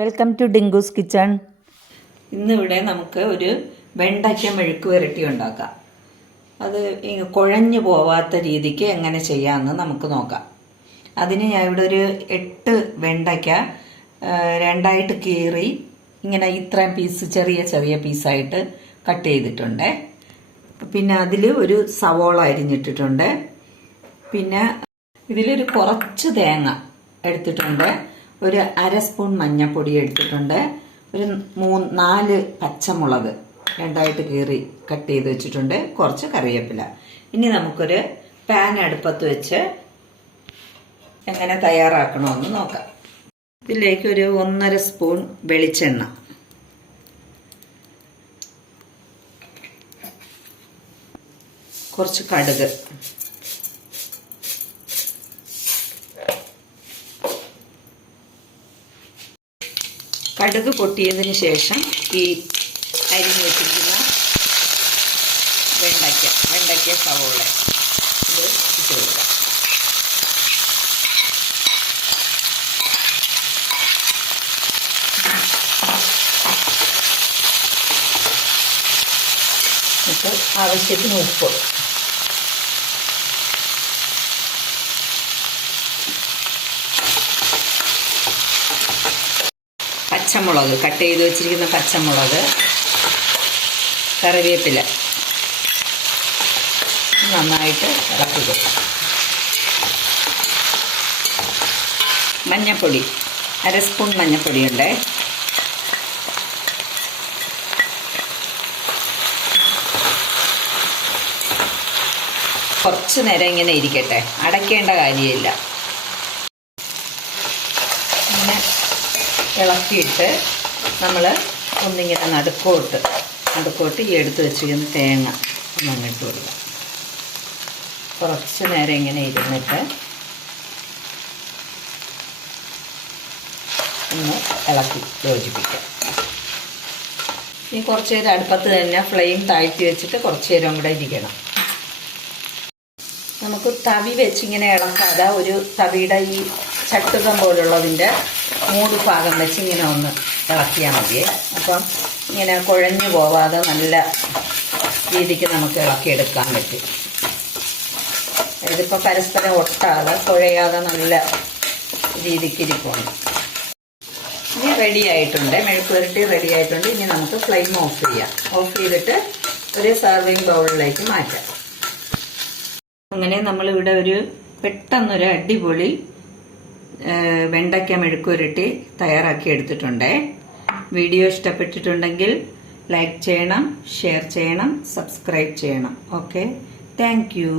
Welcome to Dinkoos kitchen. ഇന്നിവിടെ നമുക്ക് ഒരു വെണ്ടയ്ക്ക മെഴുക്ക് പുരട്ടി ഉണ്ടാക്കാം. അത് കുഴഞ്ഞു പോവാത്ത രീതിക്ക് എങ്ങനെ ചെയ്യാമെന്ന് നമുക്ക് നോക്കാം. അതിന് ഞാൻ ഇവിടെ ഒരു 8 വെണ്ടയ്ക്ക രണ്ടായിട്ട് കീറി ഇങ്ങനെ ഇത്രയും പീസ് ചെറിയ ചെറിയ പീസായിട്ട് കട്ട് ചെയ്തിട്ടുണ്ട്. പിന്നെ അതിൽ ഒരു സവോള അരിഞ്ഞിട്ടിട്ടുണ്ട്. പിന്നെ ഇതിലൊരു കുറച്ച് തേങ്ങ എടുത്തിട്ടുണ്ട്. ഒരു 1/2 സ്പൂൺ മഞ്ഞൾപ്പൊടി എടുത്തിട്ടുണ്ട്. ഒരു 4 പച്ചമുളക് രണ്ടായിട്ട് കീറി കട്ട് ചെയ്ത് വെച്ചിട്ടുണ്ട്. കുറച്ച് കറിവേപ്പില. ഇനി നമുക്കൊരു പാൻ അടുപ്പത്ത് വെച്ച് എങ്ങനെ തയ്യാറാക്കണമെന്ന് നോക്കാം. ഇതിലേക്ക് ഒരു 1.5 സ്പൂൺ വെളിച്ചെണ്ണ, കുറച്ച് കടുക്, കടുക് പൊട്ടിയതിന് ശേഷം ഈ അരിഞ്ഞു വെച്ചിരിക്കുന്ന വെണ്ടയ്ക്ക സവോള ഇത് ഇട്ട് കൊടുക്കാം. എന്നിട്ട് ആവശ്യത്തിന് ഉപ്പ്, പച്ചമുളക്, കട്ട് ചെയ്ത് വെച്ചിരിക്കുന്ന പച്ചമുളക്, കറിവേപ്പില നന്നായിട്ട് ഇളക്കി കൊടുക്കാം. മഞ്ഞൾപ്പൊടി 1/2 സ്പൂൺ മഞ്ഞൾപ്പൊടി ഉണ്ട്. കുറച്ച് നേരം ഇങ്ങനെ ഇരിക്കട്ടെ, അടയ്ക്കേണ്ട കാര്യമില്ല. ഇങ്ങനെ ഇളക്കിയിട്ട് നമ്മൾ ഒന്നിങ്ങനെ നടുക്കോട്ട് ഈ എടുത്ത് വെച്ചിരിക്കുന്ന തേങ്ങ ഒന്നിട്ട് കൊടുക്കുക. കുറച്ച് നേരം ഇങ്ങനെ ഇരുന്നിട്ട് ഒന്ന് ഇളക്കി യോജിപ്പിക്കാം. ഇനി കുറച്ച് നേരം അടുപ്പത്ത് തന്നെ ഫ്ലെയിം താഴ്ത്തി വെച്ചിട്ട് കുറച്ച് നേരം കൂടെ ഇരിക്കണം. നമുക്ക് തവി വെച്ചിങ്ങനെ ഇളക്കാതെ ഒരു തവിയുടെ ഈ ചട്ടുകം പോലുള്ളതിൻ്റെ 3 ഭാഗം വെച്ച് ഇങ്ങനെ ഒന്ന് ഇളക്കിയാൽ മതി. അപ്പം ഇങ്ങനെ കുഴഞ്ഞു പോവാതെ നല്ല രീതിക്ക് നമുക്ക് ഇളക്കിയെടുക്കാൻ പറ്റും. ഇതിപ്പോൾ പരസ്പരം ഒട്ടാതെ കുഴയാതെ നല്ല രീതിക്ക് ഇരിപ്പുണ്ട്. ഇനി റെഡി ആയിട്ടുണ്ട്, മെഴുക്ക് പുരട്ടി റെഡി ആയിട്ടുണ്ട്. ഇനി നമുക്ക് ഫ്ലെയിം ഓഫ് ചെയ്യാം. ഓഫ് ചെയ്തിട്ട് ഒരു സർവിങ് ബൗളിലേക്ക് മാറ്റാം. അങ്ങനെ നമ്മളിവിടെ പെട്ടെന്നൊരു അടിപൊളി വെണ്ടയ്ക്ക മെഴുക്ക് പുരട്ടി തയ്യാറാക്കി എടുത്തിട്ടുണ്ട്. വീഡിയോ ഇഷ്ടപ്പെട്ടിട്ടുണ്ടെങ്കിൽ ലൈക്ക് ചെയ്യണം, ഷെയർ ചെയ്യണം, സബ്സ്ക്രൈബ് ചെയ്യണം. Okay, thank you.